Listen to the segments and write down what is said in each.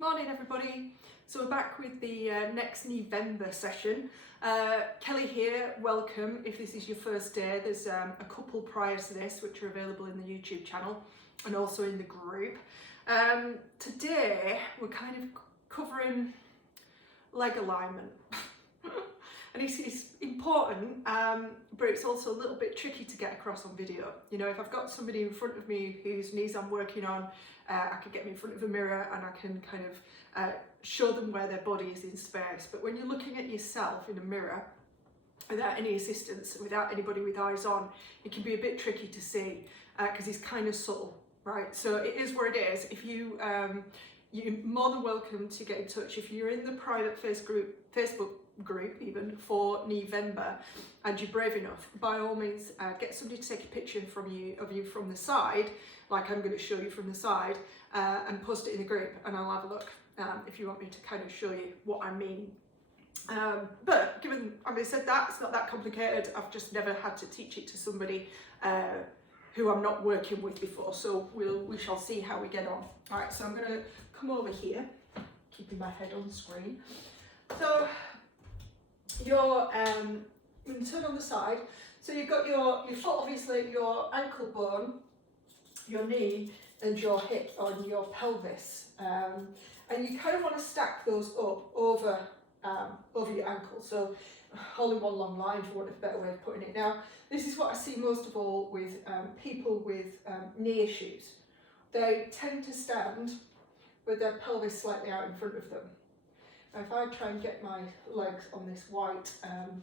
Morning everybody. So we're back with the next Kneevember session. Kelly here, welcome. If this is your first day, there's a couple prior to this which are available in the YouTube channel and also in the group. Today we're kind of covering leg alignment. And it's important, but it's also a little bit tricky to get across on video. You know, if I've got somebody in front of me whose knees I'm working on, I can get them in front of a mirror and I can kind of show them where their body is in space. But when you're looking at yourself in a mirror, without any assistance, without anybody with eyes on, it can be a bit tricky to see because it's kind of subtle, right? So it is where it is. If you, you're more than welcome to get in touch. If you're in the private Facebook group even for Kneevember and you're brave enough, by all means get somebody to take a picture of you from the side, like I'm going to show you from the side, and post it in the group and I'll have a look if you want me to kind of show you what I mean. But given having said that, it's not that complicated. I've just never had to teach it to somebody who I'm not working with before, so we shall see how we get on. Alright, so I'm going to come over here, keeping my head on the screen. So you're going to turn on the side. So you've got your foot, obviously, your ankle bone, your knee and your hip on your pelvis. And you kind of want to stack those up over your ankle. So all in one long line, for want of a better way of putting it. Now, this is what I see most of all with people with knee issues. They tend to stand with their pelvis slightly out in front of them. Now, if I try and get my legs on this white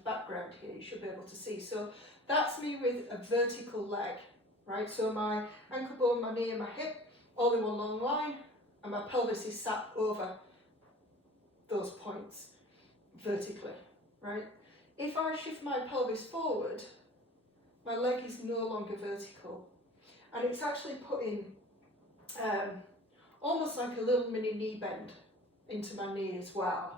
background here, you should be able to see. So that's me with a vertical leg, right? So my ankle bone, my knee and my hip, all in one long line, and my pelvis is sat over those points vertically, right? If I shift my pelvis forward, my leg is no longer vertical. And it's actually putting almost like a little mini knee bend into my knee as well.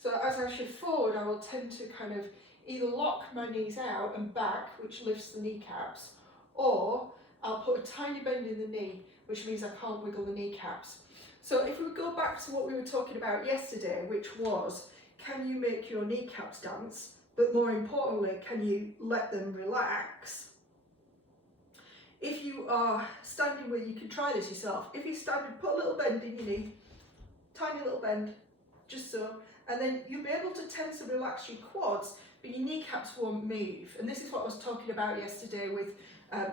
So as I shift forward, I will tend to kind of either lock my knees out and back, which lifts the kneecaps, or I'll put a tiny bend in the knee, which means I can't wiggle the kneecaps. So if we go back to what we were talking about yesterday, which was, can you make your kneecaps dance? But more importantly, can you let them relax? If you are standing where you can try this yourself, if you're standing, put a little bend in your knee, tiny little bend, just so, and then you'll be able to tense and relax your quads, but your kneecaps won't move. And this is what I was talking about yesterday with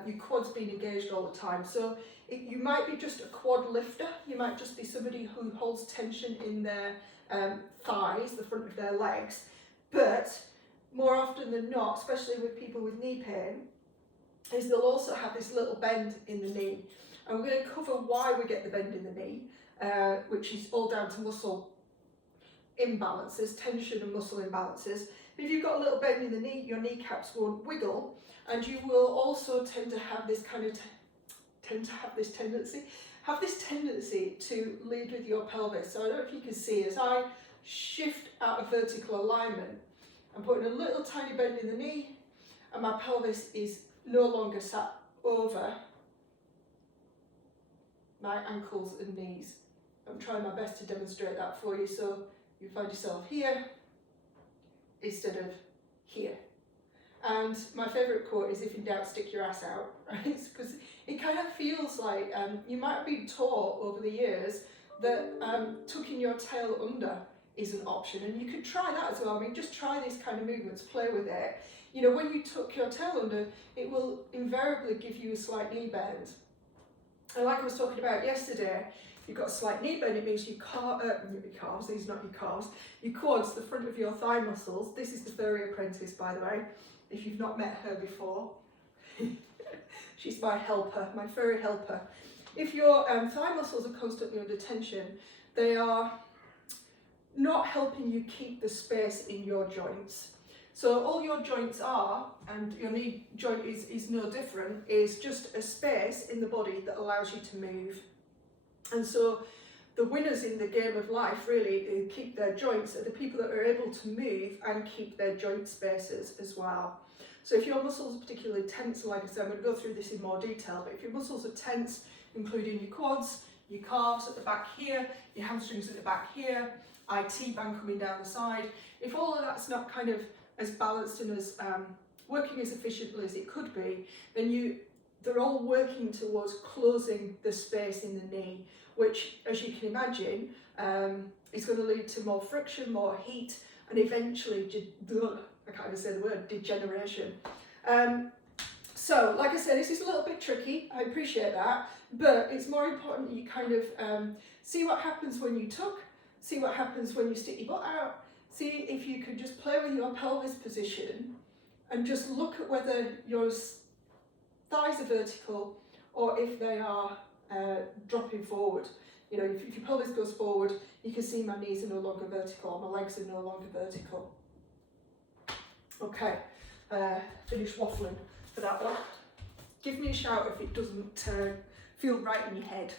your quads being engaged all the time. So you might be just a quad lifter, you might just be somebody who holds tension in their thighs, the front of their legs, but more often than not, especially with people with knee pain, is they'll also have this little bend in the knee. And we're going to cover why we get the bend in the knee, which is all down to muscle imbalances, tension and muscle imbalances. If you've got a little bend in the knee, your kneecaps won't wiggle, and you will also tend to have this kind of tendency to lead with your pelvis. So I don't know if you can see, as I shift out of vertical alignment, I'm putting a little tiny bend in the knee, and my pelvis is no longer sat over my ankles and knees. I'm trying my best to demonstrate that for you. So you find yourself here instead of here. And my favourite quote is, if in doubt, stick your ass out, right? Because it kind of feels like you might have been taught over the years that tucking your tail under is an option. And you could try that as well. I mean, just try these kind of movements, play with it. You know, when you tuck your tail under, it will invariably give you a slight knee bend. And like I was talking about yesterday, if you've got a slight knee bend, it means your calves, these are not your calves, your quads, the front of your thigh muscles. This is the furry apprentice, by the way, if you've not met her before. She's my helper, my furry helper. If your thigh muscles are constantly under tension, they are not helping you keep the space in your joints. So all your joints are, and your knee joint is no different, is just a space in the body that allows you to move. And so the winners in the game of life, really, who keep their joints, are the people that are able to move and keep their joint spaces as well. So if your muscles are particularly tense, like I said, I'm going to go through this in more detail, but if your muscles are tense, including your quads, your calves at the back here, your hamstrings at the back here, IT band coming down the side. If all of that's not kind of as balanced and as working as efficiently as it could be, then they're all working towards closing the space in the knee, which, as you can imagine, is going to lead to more friction, more heat, and eventually, I can't even say the word, degeneration. So, like I said, this is a little bit tricky, I appreciate that, but it's more important that you kind of see what happens when you tuck, see what happens when you stick your butt out, see if you can just play with your pelvis position and just look at whether your thighs are vertical or if they are dropping forward. You know, if your pelvis goes forward, you can see my knees are no longer vertical, my legs are no longer vertical. Okay, finished waffling for that one. Give me a shout if it doesn't feel right in your head.